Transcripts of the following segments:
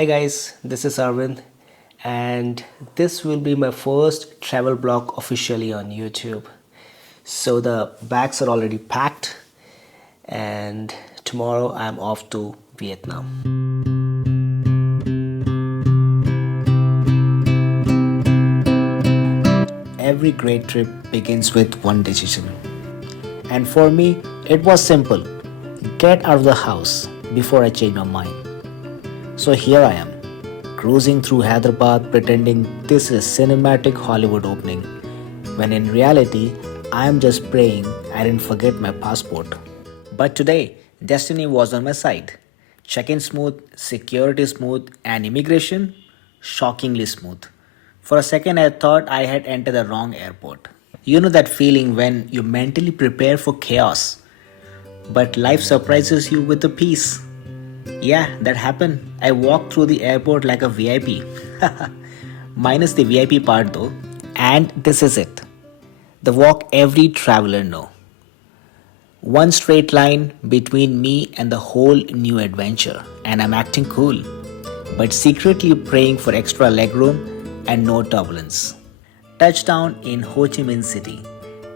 Hi guys, this is Arvin, and this will be my first travel blog officially on YouTube. So the bags are already packed, and tomorrow I'm off to Vietnam. Every great trip begins with one decision. And for me, it was simple: get out of the house before I change my mind. So here I am, cruising through Hyderabad pretending this is a cinematic Hollywood opening, when in reality, I am just praying I didn't forget my passport. But today, destiny was on my side. Check in smooth, security smooth, and immigration shockingly smooth. For a second, I thought I had entered the wrong airport. You know that feeling when you mentally prepare for chaos, but life surprises you with a peace. Yeah, that happened. I walked through the airport like a VIP. Minus the VIP part though. And this is it. The walk every traveler know. One straight line between me and the whole new adventure, and I'm acting cool, but secretly praying for extra legroom and no turbulence. Touchdown in Ho Chi Minh City,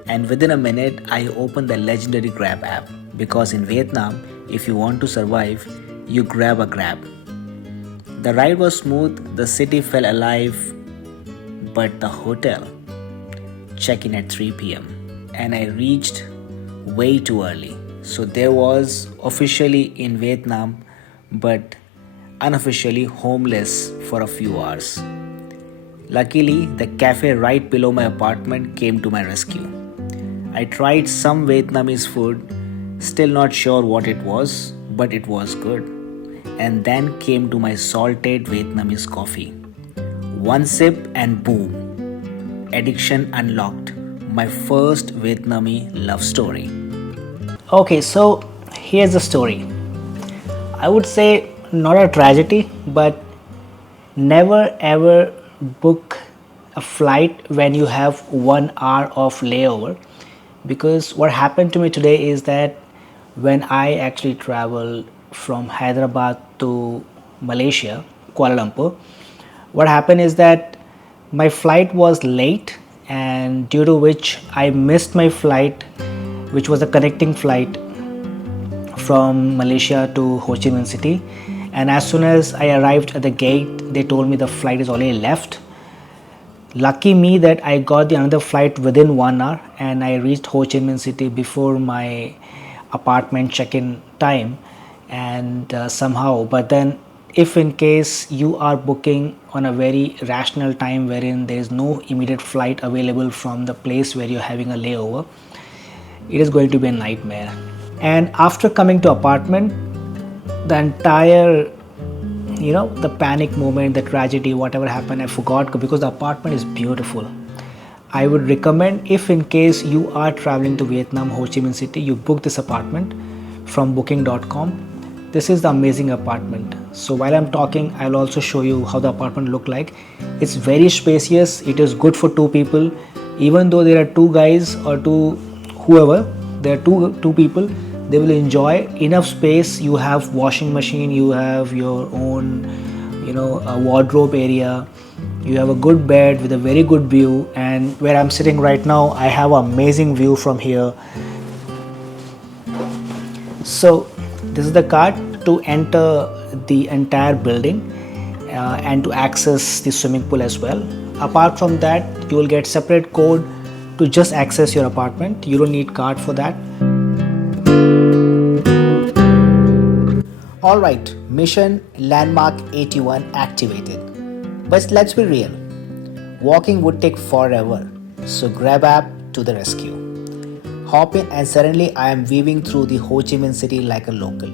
and within a minute, I opened the legendary Grab app because in Vietnam, if you want to survive, you grab a Grab. The ride was smooth, the city felt alive, but the hotel check in at 3 pm, and I reached way too early. So there was officially in Vietnam, but unofficially homeless for a few hours. Luckily, the cafe right below my apartment came to my rescue. I tried some Vietnamese food, still not sure what it was, but it was good. And then came to my salted Vietnamese coffee. One sip and boom, addiction unlocked. My first Vietnamese love story. Okay, so here's the story. I would say not a tragedy, but never ever book a flight when you have 1 hour of layover, because what happened to me today is that when I actually traveled from Hyderabad to Malaysia, Kuala Lumpur, what happened is that my flight was late, and due to which I missed my flight, which was a connecting flight from Malaysia to Ho Chi Minh City. And as soon as I arrived at the gate, they told me the flight is already left. Lucky me that I got the another flight within 1 hour, and I reached Ho Chi Minh City before my apartment check-in time, and somehow. But then, if in case you are booking on a very rational time wherein there is no immediate flight available from the place where you're having a layover, it is going to be a nightmare. And after coming to apartment, the entire the panic moment, the tragedy, whatever happened, I forgot, because the apartment is beautiful. I would recommend, if in case you are traveling to Vietnam, Ho Chi Minh City, you book this apartment from booking.com. This is the amazing apartment. So while I'm talking, I'll also show you how the apartment look like. It's very spacious. It is good for two people. Even though there are two guys or two whoever, there are two people, they will enjoy enough space. You have washing machine, you have your own a wardrobe area, you have a good bed with a very good view. And where I'm sitting right now, I have an amazing view from here. So this is the card to enter the entire building, and to access the swimming pool as well. Apart from that, you will get separate code to just access your apartment. You don't need card for that. Alright, mission landmark 81 activated. But let's be real, walking would take forever, so Grab app to the rescue. Hop in and suddenly I am weaving through the Ho Chi Minh City like a local.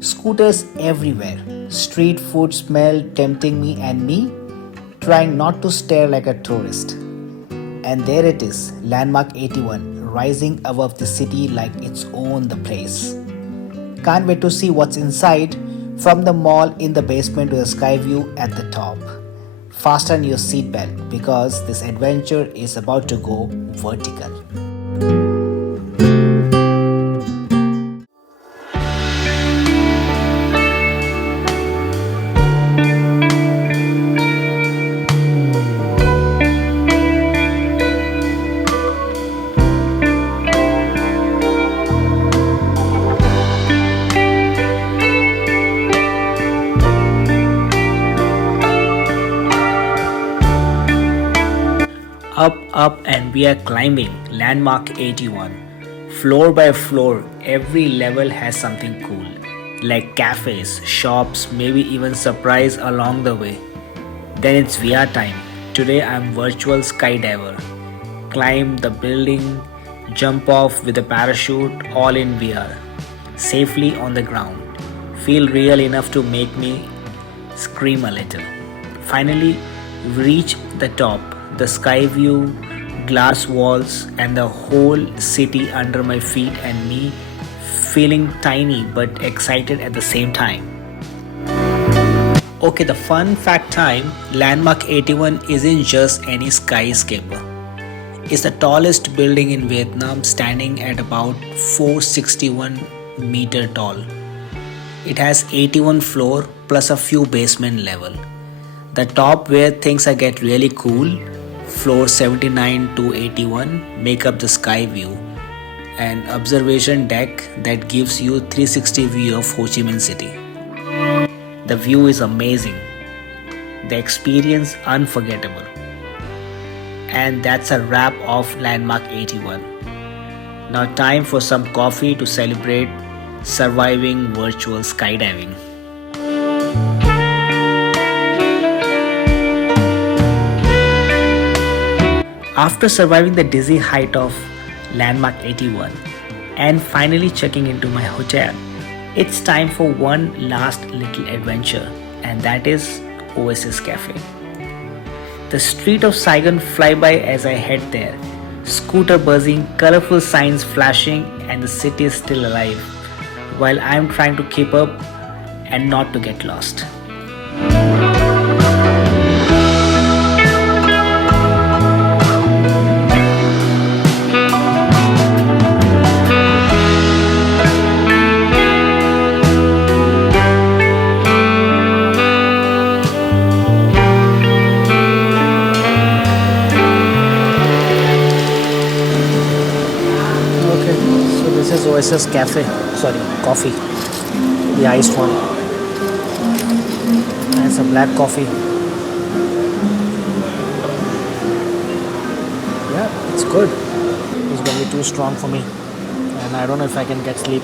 Scooters everywhere, street food smell tempting me, and me trying not to stare like a tourist. And there it is, landmark 81, rising above the city like it's own the place. Can't wait to see what's inside, from the mall in the basement to the sky view at the top. Fasten your seatbelt because this adventure is about to go vertical. up, and we are climbing landmark 81. Floor by floor, every level has something cool, like cafes, shops, maybe even surprise along the way. Then it's VR time. Today I'm virtual skydiver. Climb the building, jump off with a parachute, all in VR. Safely on the ground. Feel real enough to make me scream a little. Finally, reach the top, the sky view, glass walls, and the whole city under my feet, and me feeling tiny but excited at the same time. Okay, the fun fact time, Landmark 81 isn't just any skyscraper. It's the tallest building in Vietnam, standing at about 461 meter tall. It has 81 floor plus a few basement level. The top where things get really cool, floor 79 to 81 make up the sky view, an observation deck that gives you 360 view of Ho Chi Minh City. The view is amazing, the experience unforgettable. And that's a wrap of Landmark 81. Now time for some coffee to celebrate surviving virtual skydiving. After surviving the dizzy height of Landmark 81 and finally checking into my hotel, it's time for one last little adventure, and that is Oasis Cafe. The street of Saigon fly by as I head there. Scooter buzzing, colorful signs flashing, and the city is still alive, while I'm trying to keep up and not to get lost. This is Oasis Cafe, coffee, the iced one. And it's a black coffee. Yeah, it's good. It's going to be too strong for me. And I don't know if I can get sleep.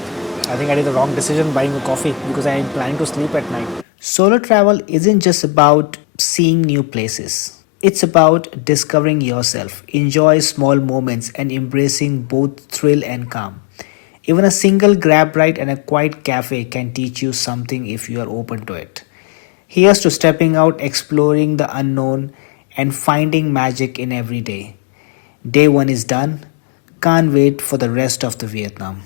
I think I did the wrong decision buying a coffee because I am planning to sleep at night. Solo travel isn't just about seeing new places. It's about discovering yourself, enjoy small moments, and embracing both thrill and calm. Even a single grab ride and a quiet cafe can teach you something if you are open to it. Here's to stepping out, exploring the unknown, and finding magic in every day. Day one is done. Can't wait for the rest of the Vietnam.